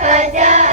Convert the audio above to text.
大家。